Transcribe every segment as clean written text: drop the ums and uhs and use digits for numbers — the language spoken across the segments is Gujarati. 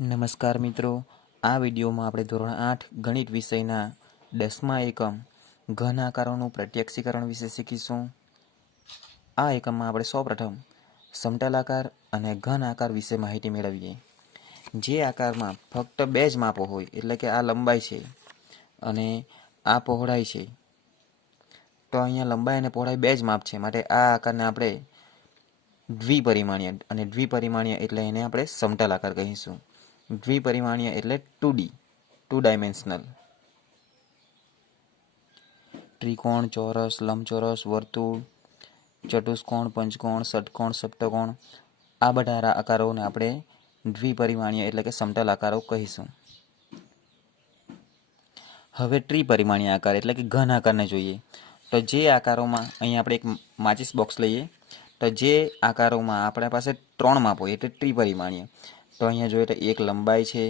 નમસ્કાર મિત્રો, આ વિડીયોમાં આપણે ધોરણ 8 ગણિત વિષયના 10મા એકમ ઘન આકારોનું પ્રત્યક્ષીકરણ વિશે શીખીશું. આ એકમમાં આપણે સૌપ્રથમ સમતલ આકાર અને ઘન આકાર વિશે માહિતી મેળવીએ. જે આકારમાં ફક્ત બે જ માપો હોય, એટલે કે આ લંબાઈ છે અને આ પહોળાઈ છે, તો અહીંયા લંબાઈ અને પહોળાઈ બે જ માપ છે, માટે આ આકારને આપણે દ્વિપરિમાણીય, અને દ્વિપરિમાણીય એટલે એને આપણે સમતલ આકાર કહીશું. દ્વિપરિમાણીય એટલે 2D, 2 ડાયમેન્શનલ. ત્રિકોણ, ચોરસ, લંબચોરસ, વર્તુળ, ચતુષ્કોણ, પંચકોણ, ષટકોણ, સપ્તકોણ, આ બધા આકારોને આપણે દ્વિપરિમાણીય એટલે કે સમતલ આકારો કહીશું. હવે ત્રિપરિમાણીય આકાર એટલે કે ઘન આકારને જોઈએ. તો જે આકારોમાં અહીંયા આપણે એક માચિસ બોક્સ લઈએ, તો જે આકારોમાં આપણા પાસે 3 માપ હોય એટલે ત્રિપરિમાણીય. તો અહીંયા જોઈએ તો એક લંબાઈ છે,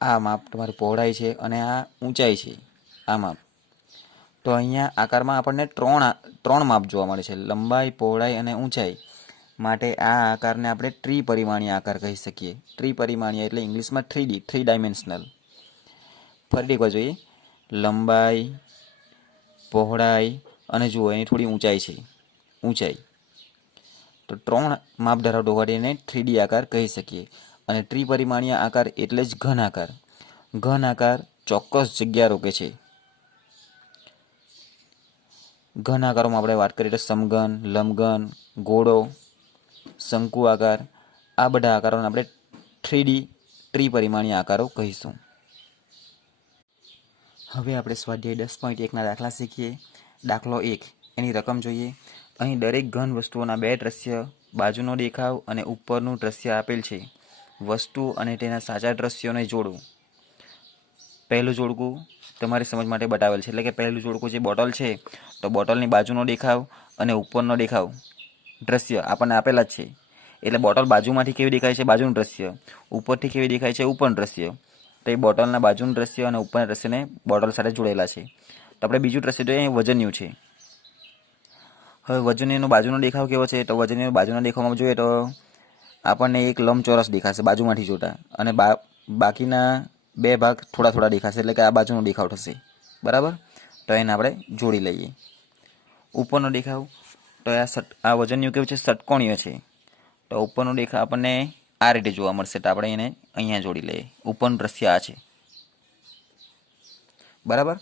આ માપ તમારી પહોળાઈ છે અને આ ઊંચાઈ છે, આ માપ. તો અહીંયા આકારમાં આપણને ત્રણ માપ જોવા મળે છે, લંબાઈ, પહોળાઈ અને ઊંચાઈ. માટે આ આકારને આપણે ત્રિપરિમાણીય આકાર કહી શકીએ. ત્રિપરિમાણીય એટલે ઇંગ્લિશમાં 3D, 3 ડાયમેન્શનલ. ફરી એકવાર જોઈએ, લંબાઈ, પહોળાઈ અને જુઓ એની થોડી ઊંચાઈ છે, ઊંચાઈ. તો 3 માપ ધરાવતો હોવાથી એને 3D આકાર કહી શકીએ. અને ત્રિપરિમાણીય આકાર એટલે જ ઘન આકાર. ઘન આકાર ચોક્કસ જગ્યા રોકે છે. ઘન આકારોમાં આપણે વાત કરીએ તો સમઘન, લંબઘન, ગોળો, શંકુ આકાર, આ બધા આકારોને આપણે 3D, ત્રિપરિમાણીય આકારો કહીશું. હવે આપણે સ્વાધ્યાય 10.1ના દાખલા શીખીએ. દાખલો 1, એની રકમ જોઈએ. અહીં દરેક ઘન વસ્તુઓના બે દ્રશ્ય, બાજુનો દેખાવ અને ઉપરનું દ્રશ્ય આપેલ છે. વસ્તુ અને તેના સાચા દ્રશ્યોને જોડો. પહેલું જોડકું તમારી સમજ માટે બતાવેલ છે, એટલે કે પહેલું જોડકું જે બોટલ છે, તો બોટલની બાજુનો દેખાવ અને ઉપરનો દેખાવ દ્રશ્ય આપણને આપેલા જ છે. એટલે બોટલ બાજુમાંથી કેવી દેખાય છે, બાજુનું દ્રશ્ય, ઉપરથી કેવી દેખાય છે, ઉપરનું દ્રશ્ય. તો એ બોટલના બાજુનું દ્રશ્ય અને ઉપરના દ્રશ્યને બોટલ સાથે જોડેલા છે. તો આપણે બીજું દ્રશ્ય જોઈએ, અહીં વજનિયું છે. હવે વજનીયનો બાજુનો દેખાવ કેવો છે, તો વજનીયનો બાજુના દેખાવમાં જોઈએ તો આપણને એક લંબચોરસ દેખાશે બાજુમાંથી જોતા, અને બાકીના બે ભાગ થોડા થોડા દેખાશે, એટલે કે આ બાજુનો દેખાવ થશે. બરાબર, તો એને આપણે જોડી લઈએ. ઉપરનો દેખાવ, તો આ વજનીય કેવું છે, ષટકોણીય છે. તો ઉપરનો દેખાવ આપણને આ રીતે જોવા મળશે, તો આપણે એને અહીંયા જોડી લઈએ. ઉપરનું દ્રશ્ય આ છે. બરાબર,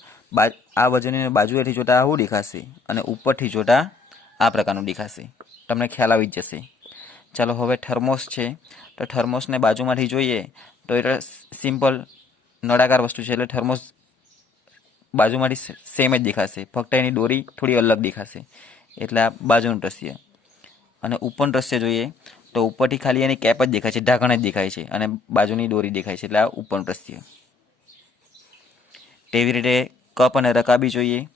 આ વજનીય બાજુએથી જોતા આવું દેખાશે અને ઉપરથી જોતા આ પ્રકારનું દેખાશે. તમને ખ્યાલ આવી જ જશે. ચાલો હવે થર્મોસ છે, તો થર્મોસને બાજુમાંથી જોઈએ તો એટલે સિમ્પલ નળાકાર વસ્તુ છે, એટલે થર્મોસ બાજુમાંથી સેમ જ દેખાશે, ફક્ત એની દોરી થોડી અલગ દેખાશે. એટલે આ બાજુનું દ્રશ્ય. અને ઉપરનું દ્રશ્ય જોઈએ તો ઉપરથી ખાલી એની કેપ જ દેખાય છે, ઢાંકણ જ દેખાય છે, અને બાજુની દોરી દેખાય છે, એટલે આ ઉપરનું દ્રશ્ય. તેવી રીતે કપ અને રકાબી જોઈએ,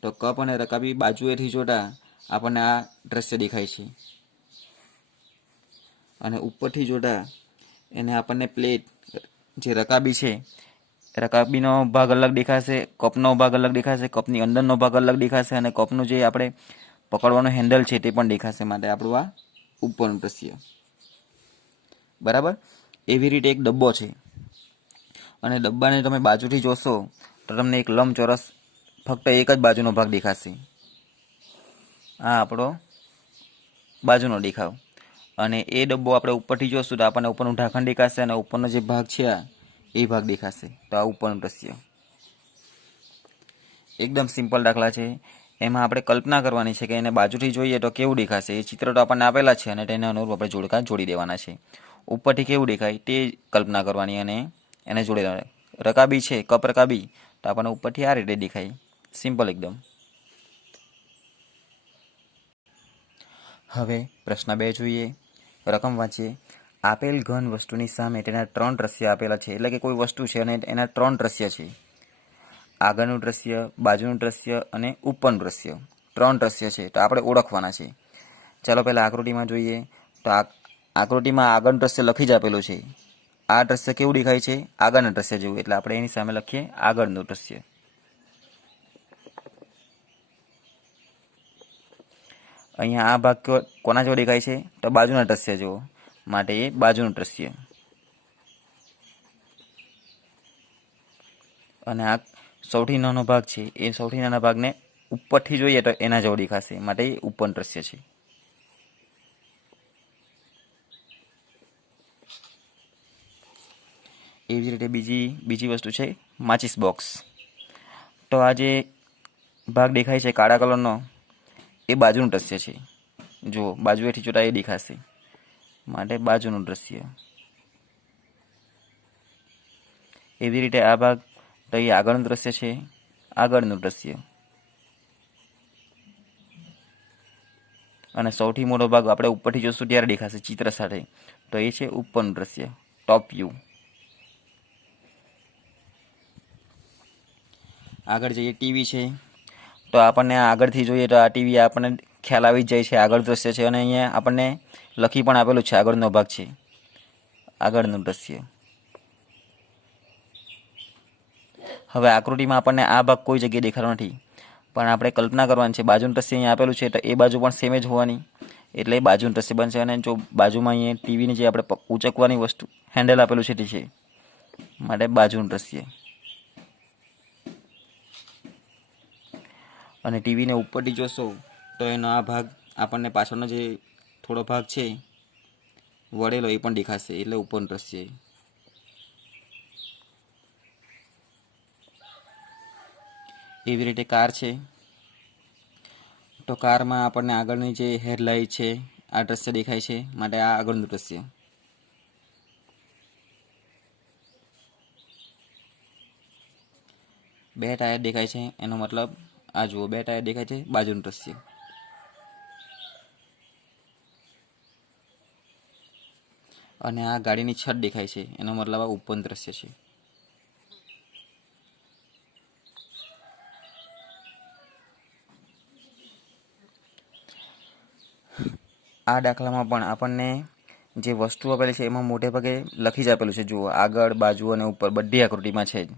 તો કપ અને રકાબી બાજુએથી જોતા આપણને આ દ્રશ્ય દેખાય છે, અને ઉપરથી જોતા એને આપણને પ્લેટ જે રકાબી છે, રકાબીનો ભાગ અલગ દેખાશે, કપનો ભાગ અલગ દેખાશે, કપની અંદરનો ભાગ અલગ દેખાશે, અને કપનું જે આપણે પકડવાનું હેન્ડલ છે તે પણ દેખાશે. માટે આપણું આ ઉપરનું દ્રશ્ય. બરાબર, એવી રીતે એક ડબ્બો છે, અને ડબ્બાને તમે બાજુથી જોશો તો તમને એક લંબચોરસ ફક્ત એક જ બાજુનો ભાગ દેખાશે. આ આપણો બાજુનો દેખાવ. અને એ ડબ્બો આપણે ઉપરથી જોશું તો આપણને ઉપરનું ઢાંકણ દેખાશે, અને ઉપરનો જે ભાગ છે એ ભાગ દેખાશે. તો આ ઉપરનું દ્રશ્ય. એકદમ સિમ્પલ દાખલા છે. એમાં આપણે કલ્પના કરવાની છે કે એને બાજુથી જોઈએ તો કેવું દેખાશે. એ ચિત્ર તો આપણને આપેલા છે, અને તેના અનુરૂપ આપણે જોડકા જોડી દેવાના છે. ઉપરથી કેવું દેખાય તે કલ્પના કરવાની અને એને જોડી દેવાના. રકાબી છે, કપ રકાબી, તો આપણને ઉપરથી આ રીતે દેખાય. સિમ્પલ એકદમ. હવે પ્રશ્ન 2 જોઈએ. રકમ વાંચીએ. આપેલ ઘન વસ્તુની સામે તેના 3 દ્રશ્ય આપેલા છે, એટલે કે કોઈ વસ્તુ છે અને એના 3 દ્રશ્ય છે. આગળનું દ્રશ્ય, બાજુનું દ્રશ્ય અને ઉપરનું દ્રશ્ય. 3 દ્રશ્ય છે, તો આપણે ઓળખવાના છે. ચાલો પહેલાં આકૃતિમાં જોઈએ. તો આકૃતિમાં આગળનું દ્રશ્ય લખી જ આપેલું છે. આ દ્રશ્ય કેવું દેખાય છે, આગળના દ્રશ્ય જેવું, એટલે આપણે એની સામે લખીએ આગળનું દ્રશ્ય. અહીંયા આ ભાગ કોના જેવો દેખાય છે, તો બાજુના દ્રશ્ય જેવો, માટે એ બાજુનું દ્રશ્ય. અને આ સૌથી નાનો ભાગ છે એ સૌથી નાના ભાગને ઉપરથી જોઈએ તો એના જેવો દેખાશે, માટે એ ઉપરનું દ્રશ્ય છે. એવી જ રીતે બીજી વસ્તુ છે માચિસ બોક્સ. તો આ જે ભાગ દેખાય છે કાળા કલરનો એ બાજુનું દ્રશ્ય છે. જુઓ બાજુએથી જોતા એ દેખાશે, માટે બાજુનું દ્રશ્ય. એવી રીતે આ ભાગ તો એ આગળનું દ્રશ્ય છે, આગળનું દ્રશ્ય. અને સૌથી મોટો ભાગ આપણે ઉપરથી જોશું ત્યારે દેખાશે ચિત્ર સાથે, તો એ છે ઉપરનું દ્રશ્ય, ટોપ વ્યૂ. આગળ જઈએ ટીવી છે. તો આપણને આગળથી જોઈએ તો આ ટીવી આપણને ખ્યાલ આવી જાય છે આગળ દ્રશ્ય છે, અને અહીંયા આપણને લખી પણ આપેલું છે આગળનો ભાગ છે, આગળનું દ્રશ્ય. હવે આકૃતિમાં આપણને આ ભાગ કોઈ જગ્યાએ દેખાતો નથી, પણ આપણે કલ્પના કરવાની છે બાજુનું દ્રશ્ય અહીંયા આપેલું છે તો એ બાજુ પણ સેમ જ હોવાની, એટલે એ બાજુનું દ્રશ્ય બનશે. અને જો બાજુમાં અહીંયા ટીવીની જે આપણે ઉચકવાની વસ્તુ હેન્ડલ આપેલું છે તે છે, માટે બાજુનું દ્રશ્ય. અને ટીવીને ઉપરથી જોશો તો એનો આ ભાગ આપણને પાછળનો જે થોડો ભાગ છે વળેલો એ પણ દેખાશે, એટલે ઉપરનું દ્રશ્ય. એવી રીતે કાર છે. તો કારમાં આપણને આગળની જે હેડલાઇટ છે આ દ્રશ્ય દેખાય છે, માટે આ આગળનું દ્રશ્ય. બે ટાયર દેખાય છે, એનો મતલબ આ જુઓ 2 ટાયર દેખાય છે, બાજુનું દ્રશ્ય. અને આ ગાડીની છત દેખાય છે, એનો મતલબ આ ઉપરનું દ્રશ્ય છે. આ દાખલામાં પણ આપણને જે વસ્તુ આપેલી છે એમાં મોટે ભાગે લખી જ આપેલું છે. જુઓ આગળ, બાજુ અને ઉપર બધી આકૃતિમાં છે જ.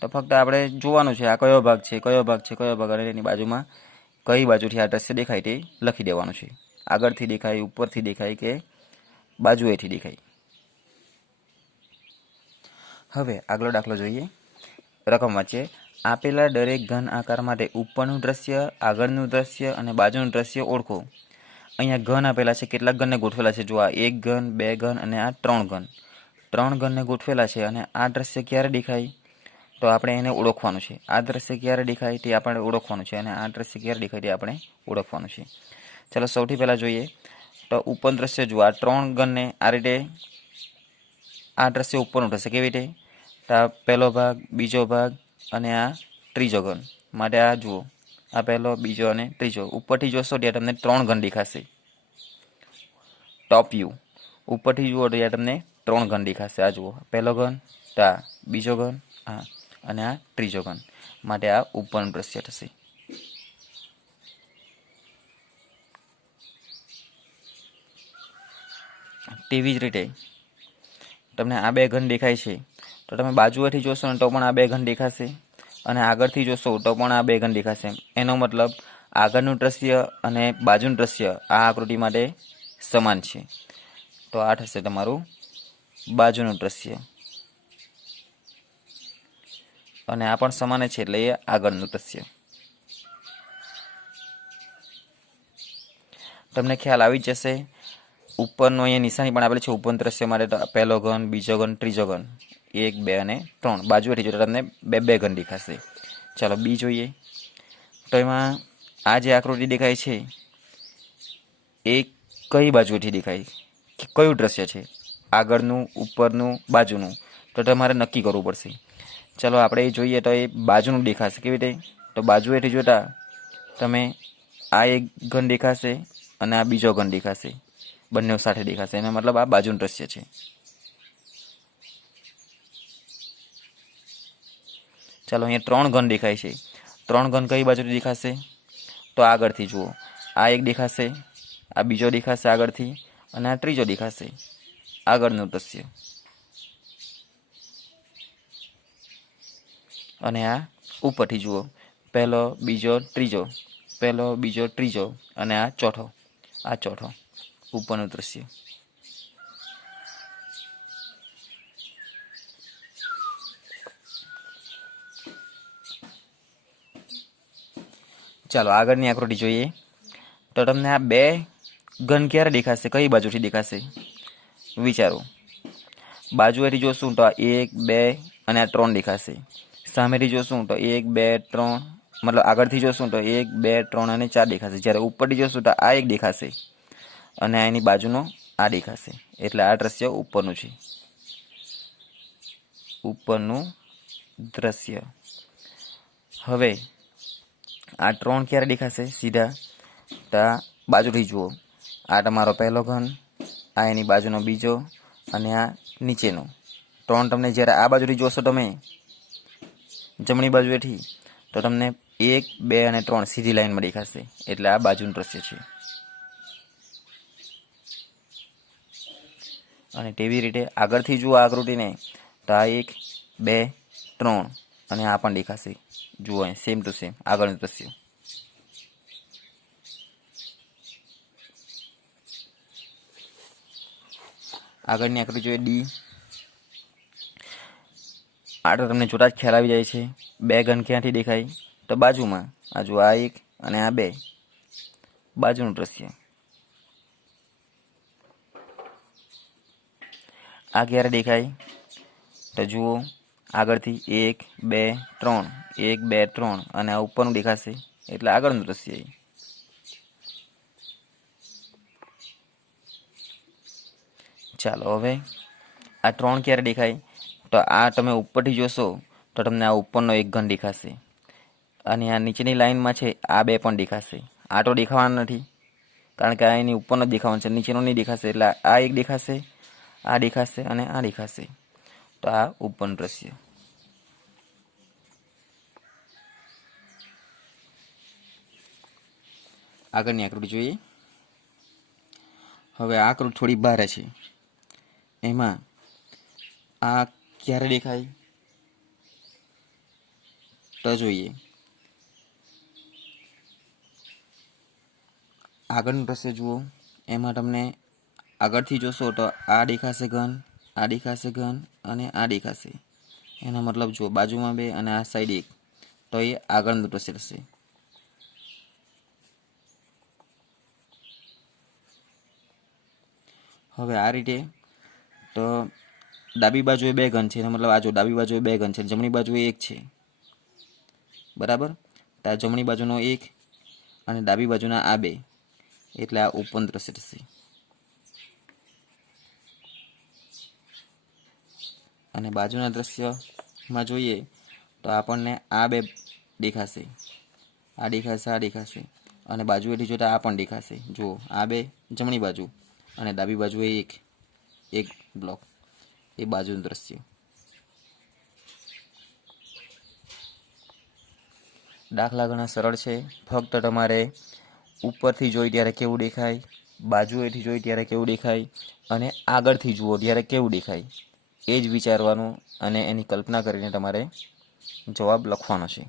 તો ફક્ત આપણે જોવાનું છે આ કયો ભાગ છે, કયો ભાગ છે, કયો ભાગ, અને એની બાજુમાં કઈ બાજુથી આ દ્રશ્ય દેખાય તે લખી દેવાનું છે. આગળથી દેખાય, ઉપરથી દેખાય કે બાજુએથી દેખાય. હવે આગલો દાખલો જોઈએ. રકમ વાંચીએ. આપેલા દરેક ઘન આકાર માટે ઉપરનું દ્રશ્ય, આગળનું દ્રશ્ય અને બાજુનું દ્રશ્ય ઓળખો. અહીંયા ઘન આપેલા છે, કેટલાક ઘનને ગોઠવેલા છે. જો આ 1 ઘન, 2 ઘન અને આ 3 ઘન. 3 ઘનને ગોઠવેલા છે, અને આ દ્રશ્ય ક્યારે દેખાય તો આપણે એને ઓળખવાનું છે. આ દ્રશ્ય ક્યારે દેખાય તે આપણે ઓળખવાનું છે, અને આ દ્રશ્ય ક્યારે દેખાય તે આપણે ઓળખવાનું છે. ચાલો સૌથી પહેલાં જોઈએ તો ઉપર દ્રશ્ય જુઓ. આ 3 ઘનને આ રીતે આ દ્રશ્ય ઉપરનું થશે. કેવી રીતે? તો આ પહેલો ભાગ, બીજો ભાગ અને આ ત્રીજો ઘન. માટે આ જુઓ, આ પહેલો, બીજો અને ત્રીજો. ઉપરથી જોશો ત્યાં તમને 3 ઘન દેખાશે. ટોપ વ્યૂ ઉપરથી જુઓ તો તમને 3 ઘન દેખાશે. આ જુઓ, પહેલો ઘન, તો આ બીજો ઘન, આ અને આ ત્રીજો ઘન. માટે આ ઉપરનું દ્રશ્ય થશે. તેવી જ રીતે તમને આ 2 ઘન દેખાય છે, તો તમે બાજુએથી જોશો ને તો પણ આ 2 ઘન દેખાશે, અને આગળથી જોશો તો પણ આ 2 ઘન દેખાશે. એનો મતલબ આગળનું દ્રશ્ય અને બાજુનું દ્રશ્ય આ આકૃતિ માટે સમાન છે. તો આ થશે તમારું બાજુનું દ્રશ્ય, અને આ પણ સમાન છે, એટલે એ આગળનું દ્રશ્ય. તમને ખ્યાલ આવી જશે. ઉપરનું અહીંયા નિશાની પણ આપેલી છે ઉપરનું દ્રશ્ય માટે. તો પહેલો ઘન, બીજો ઘન, ત્રીજો ઘન, 1, 2 અને 3. બાજુએથી જોતા તમને 2 ઘન દેખાશે. ચાલો બી જોઈએ. તો એમાં આ જે આકૃતિ દેખાય છે એ કઈ બાજુથી દેખાય, કયું દ્રશ્ય છે, આગળનું, ઉપરનું, બાજુનું, તો તમારે નક્કી કરવું પડશે. ચાલો આપણે એ જોઈએ તો એ બાજુનું દેખાશે. કેવી રીતે? તો બાજુએથી જોતા તમે આ એક ઘન દેખાશે અને આ બીજો ઘન દેખાશે, બંને સાથે દેખાશે. એનો મતલબ આ બાજુનું દ્રશ્ય છે. ચાલો અહીંયા 3 ઘન દેખાય છે. 3 ઘન કઈ બાજુથી દેખાશે? તો આગળથી જુઓ, આ એક દેખાશે, આ બીજો દેખાશે આગળથી, અને આ ત્રીજો દેખાશે, આગળનું દ્રશ્ય. અને આ ઉપરથી જુઓ, પહેલો, બીજો, ત્રીજો, પહેલો, બીજો, ત્રીજો, અને આ ચોથો, ઉપરનું દ્રશ્ય. ચાલો આગળની આકૃતિ જોઈએ. તો તમને આ બે ઘન ક્યારે દેખાશે, કઈ બાજુથી દેખાશે વિચારો. બાજુએથી જોશું તો 1 2 અને આ 3 દેખાશે. સામેથી જોશું તો 1 2 3, મતલબ આગળથી જોશું તો 1 2 3 અને 4 દેખાશે. જ્યારે ઉપરથી જોશું તો આ એક દેખાશે અને એની બાજુનો આ દેખાશે. એટલે આ દ્રશ્ય ઉપરનું છે, ઉપરનું દ્રશ્ય. હવે આ 3 ક્યારે દેખાશે સીધા, તો બાજુથી જુઓ. આ તમારો પહેલો ઘન, આ એની બાજુનો બીજો અને આ નીચેનો. 3 તમને જ્યારે આ બાજુથી જોશો તમે જમણી બાજુએથી, તો તમને 1 2 અને 3 સીધી લાઈનમાં દેખાશે. એટલે આ બાજુનું દ્રશ્ય છે. અને તેવી રીતે આગળથી જુઓ આકૃતિને, તો આ 1 2 3 અને આ પણ દેખાશે. જુઓ સેમ ટુ સેમ આગળનું દ્રશ્ય. આગળની આકૃતિ જોઈએ ડી. આ તો તમને જોતા જ ખ્યાલ આવી જાય છે. બે ઘન ક્યાંથી દેખાય, તો બાજુમાં. આ જુઓ આ 1 અને આ 2, બાજુનું દ્રશ્ય. આ ક્યારે દેખાય, તો જુઓ આગળથી 1 2 3, 1 2 3 અને આ ઉપરનું દેખાશે. એટલે આગળનું દ્રશ્ય. ચાલો હવે આ 3 ક્યારે દેખાય, તો આ તમે ઉપરથી જોશો તો તમને આ ઉપરનો એક ઘન દેખાશે અને આ નીચેની લાઈનમાં છે આ 2 પણ દેખાશે. આ તો દેખાવાના નથી, કારણ કે આ એની ઉપરનો જ દેખાવાનો છે, નીચેનો નહીં દેખાશે. એટલે આ એક દેખાશે, આ દેખાશે અને આ દેખાશે. તો આ ઉપરનું દ્રશ્ય. આગળની આકૃતિ જોઈએ. હવે આ આકૃતિ થોડી ભારે છે. એમાં આ ક્યારે દેખાય, તો જોઈએ. આગળનું દ્રશ્ય જુઓ. એમાં તમને આગળથી જોશો તો આ દેખાશે ઘન, આ દેખાશે ઘન અને આ દેખાશે. એનો મતલબ જુઓ બાજુમાં 2 અને આ સાઈડ 1, તો એ આગળનું દ્રશ્ય થશે. હવે આ રીતે તો ડાબી બાજુએ 2 ઘન છે, એનો મતલબ આ જો ડાબી બાજુએ 2 ઘન છે, જમણી બાજુએ 1 છે, બરાબર. તો આ જમણી બાજુનો 1 અને ડાબી બાજુના આ 2, એટલે આ ઉપરનું દ્રશ્ય થશે. અને બાજુના દ્રશ્યમાં જોઈએ તો આપણને આ 2 દેખાશે, આ દેખાશે, આ દેખાશે અને બાજુએથી જોતા આ પણ દેખાશે. જુઓ આ 2 જમણી બાજુ અને ડાબી બાજુએ એક બ્લોક, એ બાજુનું દ્રશ્ય. દાખલા ઘણા સરળ છે. ફક્ત તમારે ઉપરથી જોઈ ત્યારે કેવું દેખાય, બાજુએથી જોઈ ત્યારે કેવું દેખાય અને આગળથી જુઓ ત્યારે કેવું દેખાય, એ જ વિચારવાનું અને એની કલ્પના કરીને તમારે જવાબ લખવાનો છે.